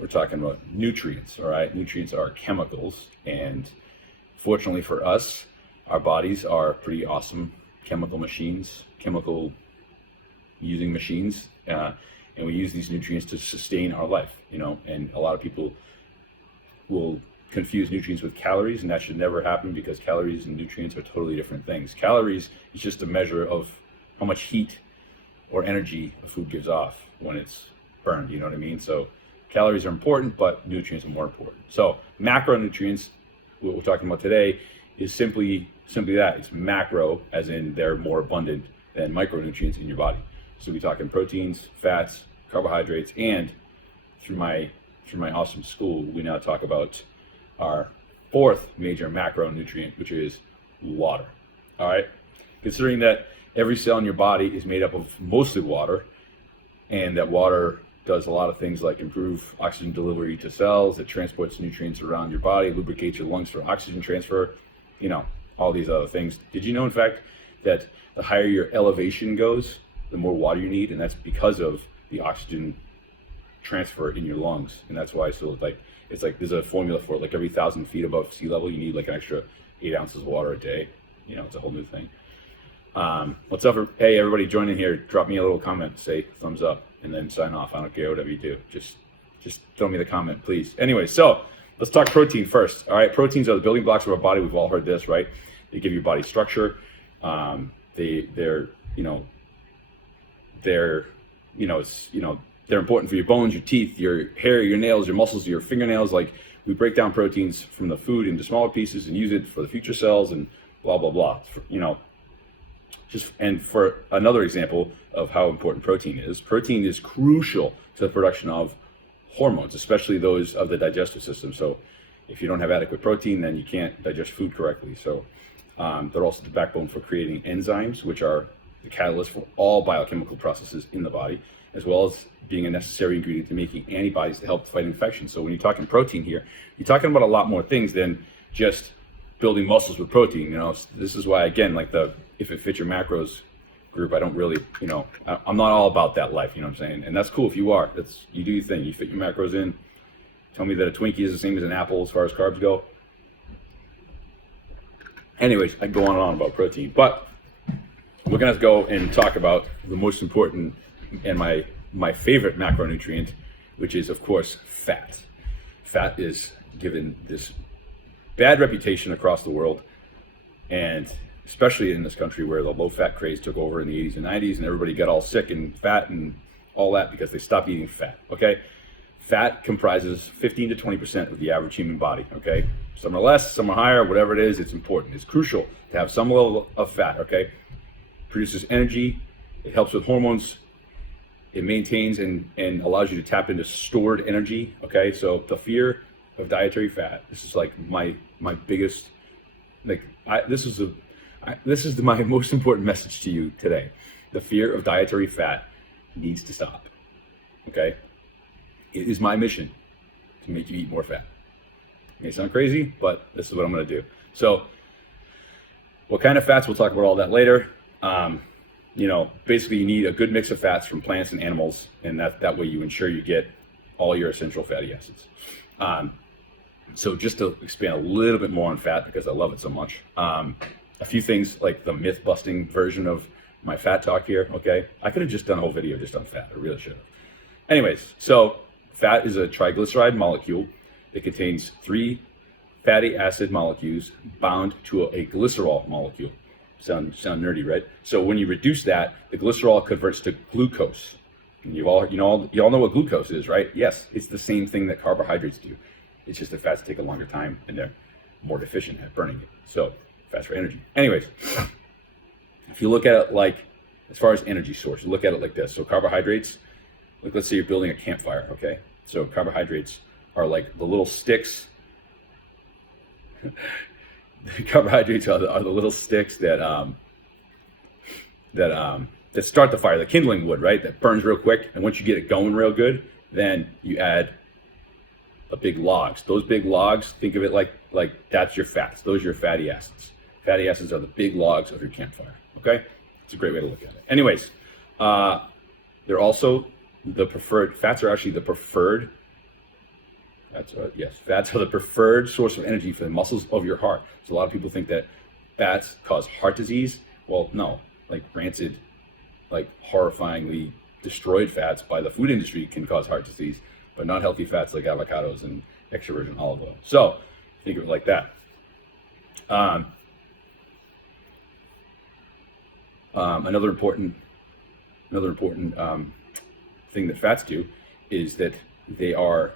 we're talking about nutrients, all right? Nutrients are chemicals, and fortunately for us, our bodies are pretty awesome chemical machines, chemical using machines, and we use these nutrients to sustain our life, you know, and a lot of people will confuse nutrients with calories, and that should never happen because calories and nutrients are totally different things. Calories is just a measure of how much heat or energy a food gives off when it's burned, you know what I mean? So calories are important, but nutrients are more important. So macronutrients, what we're talking about today, is simply that. It's macro, as in they're more abundant than micronutrients in your body. So we're talking proteins, fats, carbohydrates, and through my awesome school, we now talk about our fourth major macronutrient, which is water. All right, considering that every cell in your body is made up of mostly water, and that water does a lot of things like improve oxygen delivery to cells, it transports nutrients around your body, lubricates your lungs for oxygen transfer, you know, all these other things. Did you know, in fact, that the higher your elevation goes, the more water you need? And that's because of the oxygen transfer in your lungs. And that's why, so it's like there's a formula for it. Like every 1,000 feet above sea level, you need like an extra 8 ounces of water a day. You know, it's a whole new thing. What's up? Hey, everybody joining here, drop me a little comment, say thumbs up, and then sign off. I don't care whatever you do. Just throw me the comment, please. Anyway, so let's talk protein first. All right, proteins are the building blocks of our body. We've all heard this, right? They give your body structure. They're important for your bones, your teeth, your hair, your nails, your muscles, your fingernails. Like, we break down proteins from the food into smaller pieces and use it for the future cells and blah, blah, blah. And for another example of how important protein is crucial to the production of hormones, especially those of the digestive system. So if you don't have adequate protein, then you can't digest food correctly. So they're also the backbone for creating enzymes, which are the catalyst for all biochemical processes in the body, as well as being a necessary ingredient to making antibodies to help fight infections. So when you're talking protein here, you're talking about a lot more things than just building muscles with protein. You know, this is why, again, like if it fits your macros group, I don't really, I'm not all about that life, you know what I'm saying? And that's cool if you are. You do your thing, you fit your macros in. Tell me that a Twinkie is the same as an apple as far as carbs go. Anyways, I can go on and on about protein, but we're gonna go and talk about the most important and my favorite macronutrient, which is, of course, fat. Fat is given this bad reputation across the world, and especially in this country where the low-fat craze took over in the 80s and 90s, and everybody got all sick and fat and all that because they stopped eating fat, okay? Fat comprises 15 to 20% of the average human body, okay? Some are less, some are higher, whatever it is, it's important. It's crucial to have some level of fat, okay? Produces energy, it helps with hormones, it maintains and allows you to tap into stored energy, okay? So the fear of dietary fat, this is like my biggest, this is my most important message to you today. The fear of dietary fat needs to stop, okay? It is my mission to make you eat more fat. It may sound crazy, but this is what I'm gonna do. So what kind of fats? We'll talk about all that later. Basically you need a good mix of fats from plants and animals, and that way you ensure you get all your essential fatty acids. So just to expand a little bit more on fat, because I love it so much, a few things like the myth-busting version of my fat talk here, okay? I could have just done a whole video just on fat, I really should have. Anyways, so fat is a triglyceride molecule. It contains 3 fatty acid molecules bound to a glycerol molecule. Sound nerdy, right? So when you reduce that, the glycerol converts to glucose. And you all know what glucose is, right? Yes, it's the same thing that carbohydrates do. It's just that fats take a longer time and they're more deficient at burning it. So fats for energy. Anyways, if you look at it like, as far as energy source, you look at it like this. So carbohydrates, like let's say you're building a campfire, okay? So carbohydrates are like the little sticks. Carbohydrates are the little sticks that start the fire, the kindling wood, right? That burns real quick, and once you get it going real good, then you add the big logs. Those big logs, think of it like that's your fats. Those are your fatty acids. Fatty acids are the big logs of your campfire, okay? It's a great way to look at it. Anyways, they're also the preferred, fats are actually the preferred Yes, fats are the preferred source of energy for the muscles of your heart. So a lot of people think that fats cause heart disease. Well, no, like rancid, like horrifyingly destroyed fats by the food industry can cause heart disease, but not healthy fats like avocados and extra virgin olive oil. So think of it like that. Another important thing that fats do is that they're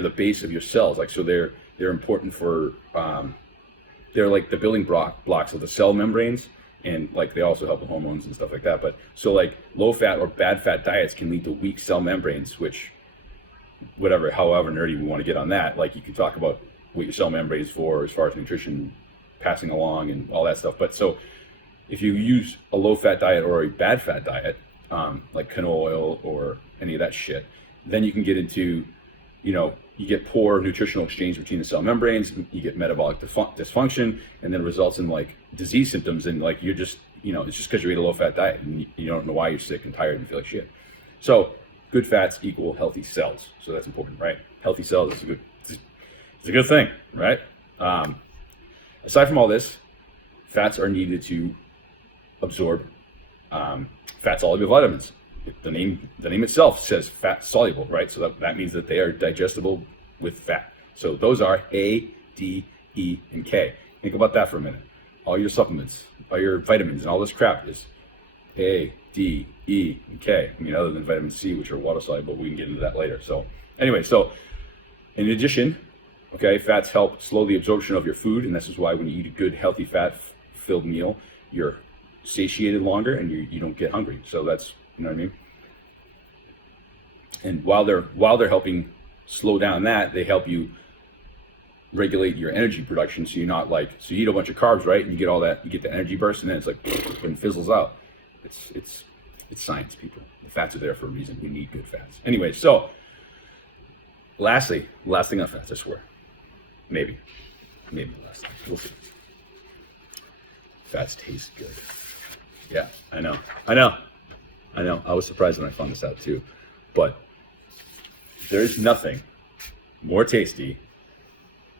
the base of your cells. Like, so they're important for they're like the building blocks of the cell membranes, and like they also help with hormones and stuff like that. But so like low fat or bad fat diets can lead to weak cell membranes, which however nerdy we want to get on that. Like, you can talk about what your cell membrane is for as far as nutrition passing along and all that stuff. But so if you use a low fat diet or a bad fat diet, like canola oil or any of that shit, then you can get into, you get poor nutritional exchange between the cell membranes, you get metabolic dysfunction, and then it results in like disease symptoms. And like, you're just, it's just because you ate a low fat diet and you don't know why you're sick and tired and feel like shit. So good fats equal healthy cells. So that's important, right? Healthy cells is a good thing, right? Aside from all this, fats are needed to absorb fat soluble vitamins. The name itself says fat soluble, right? So that means that they are digestible with fat. So those are A, D, E, and K. Think about that for a minute. All your supplements, all your vitamins, and all this crap is A, D, E, and K. I mean, other than vitamin C, which are water soluble, we can get into that later. So anyway, so in addition, okay, fats help slow the absorption of your food, and this is why when you eat a good, healthy, fat-filled meal, you're satiated longer and you don't get hungry. So that's, you know what I mean? And while they're helping slow down that, they help you regulate your energy production. So you're not like, so you eat a bunch of carbs, right? And you get all that, you get the energy burst, and then it's like, and fizzles out. It's science, people. The fats are there for a reason. We need good fats. Anyway, so last thing on fats, I swear. Maybe the last thing. We'll see. Fats taste good. Yeah, I know. I was surprised when I found this out too. But there's nothing more tasty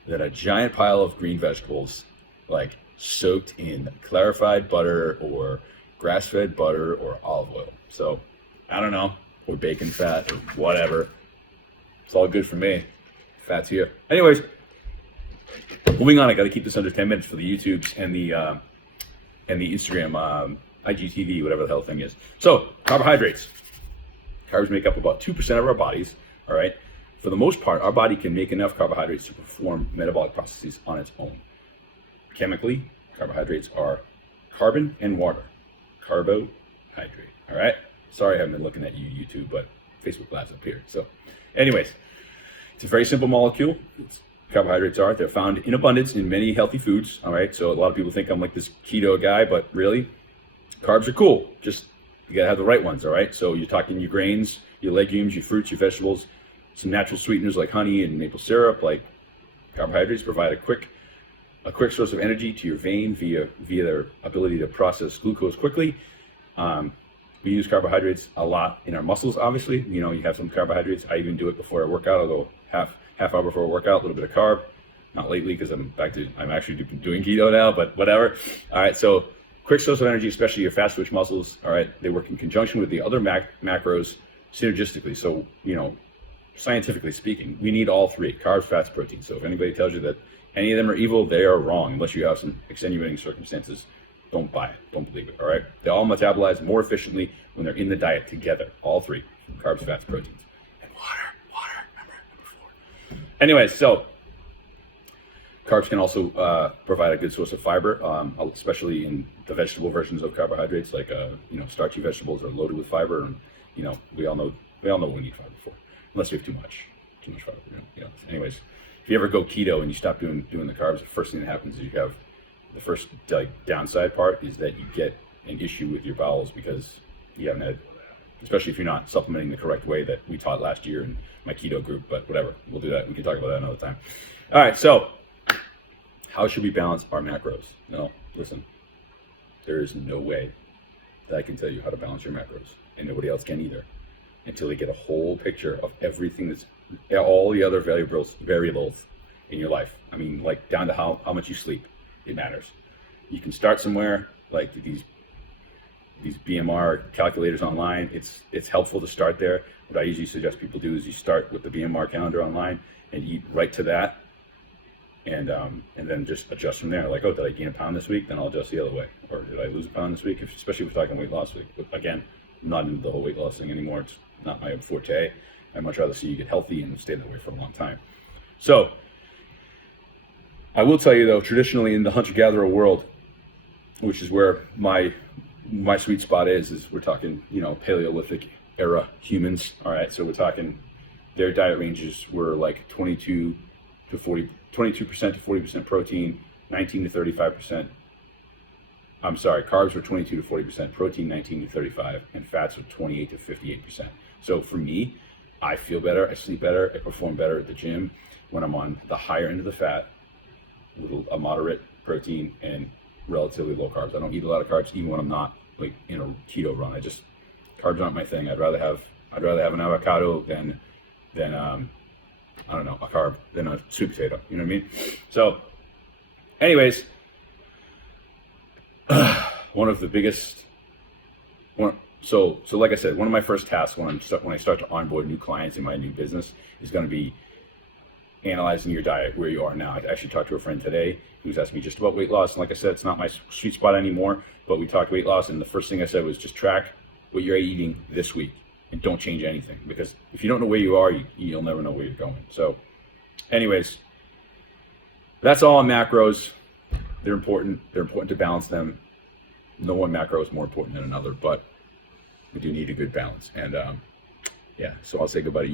than a giant pile of green vegetables, like soaked in clarified butter or grass-fed butter or olive oil. So I don't know, or bacon fat or whatever. It's all good for me. Fat's here. Anyways, moving on. I got to keep this under 10 minutes for the YouTubes and the Instagram, IGTV, whatever the hell thing is. So carbohydrates. Carbs make up about 2% of our bodies. All right. For the most part, our body can make enough carbohydrates to perform metabolic processes on its own. Chemically, carbohydrates are carbon and water. Carbohydrate. All right. Sorry, I haven't been looking at you, YouTube, but Facebook Live's up here. So, anyways, it's a very simple molecule. Carbohydrates they're found in abundance in many healthy foods. All right. So a lot of people think I'm like this keto guy, but really, carbs are cool. Just you gotta have the right ones. All right. So you're talking your grains, your legumes, your fruits, your vegetables, some natural sweeteners like honey and maple syrup. Like, carbohydrates provide a quick source of energy to your vein via their ability to process glucose quickly. We use carbohydrates a lot in our muscles. Obviously, you have some carbohydrates. I even do it before I work out. I'll go half hour before I work out, a little bit of carb. Not lately, because I'm actually doing keto now, but whatever. All right, so quick source of energy, especially your fast twitch muscles. All right, they work in conjunction with the other macros synergistically. So, scientifically speaking, we need all three: carbs, fats, proteins. So if anybody tells you that any of them are evil, they are wrong, unless you have some extenuating circumstances. Don't buy it. Don't believe it. All right. They all metabolize more efficiently when they're in the diet together. All three: carbs, fats, proteins, and water. Remember, number 4. Anyways, so carbs can also provide a good source of fiber, especially in the vegetable versions of carbohydrates, like starchy vegetables are loaded with fiber, and we all know what we need fiber for, unless we have too much fiber. Anyways, if you ever go keto and you stop doing the carbs, the first thing that happens is you have the first downside part is that you get an issue with your bowels because you haven't had, especially if you're not supplementing the correct way that we taught last year in my keto group. But whatever, we'll do that. We can talk about that another time. All right, so how should we balance our macros? No, listen, there is no way that I can tell you how to balance your macros, and nobody else can either, until they get a whole picture of everything that's all the other variables in your life. I mean, like down to how much you sleep, it matters. You can start somewhere, like these BMR calculators online. It's helpful to start there. What I usually suggest people do is you start with the BMR calendar online and eat right to that, and then just adjust from there. Like, oh, did I gain a pound this week? Then I'll adjust the other way. Or did I lose a pound this week? Especially if we're talking weight loss week. But again, I'm not into the whole weight loss thing anymore. It's not my forte. I'd much rather see you get healthy and stay that way for a long time. So I will tell you though, traditionally in the hunter-gatherer world, which is where my sweet spot is we're talking, Paleolithic era humans. All right, so we're talking their diet ranges were like 22% to 40% protein, 19 to 35%. I'm sorry, carbs were 22 to 40%, protein 19 to 35, and fats were 28 to 58%. So for me, I feel better, I sleep better, I perform better at the gym when I'm on the higher end of the fat, with a moderate protein and relatively low carbs. I don't eat a lot of carbs even when I'm not like in a keto run. Carbs aren't my thing. I'd rather have an avocado than I don't know, a carb than a sweet potato. You know what I mean? So anyways, so like I said, one of my first tasks when I start to onboard new clients in my new business is going to be analyzing your diet, where you are now. I actually talked to a friend today who was asking me just about weight loss, and like I said, it's not my sweet spot anymore, but we talked weight loss, and the first thing I said was just track what you're eating this week and don't change anything, because if you don't know where you are, you'll never know where you're going. So anyways, that's all on macros. They're important to balance them. No one macro is more important than another, but we do need a good balance. And yeah, so I'll say goodbye to you.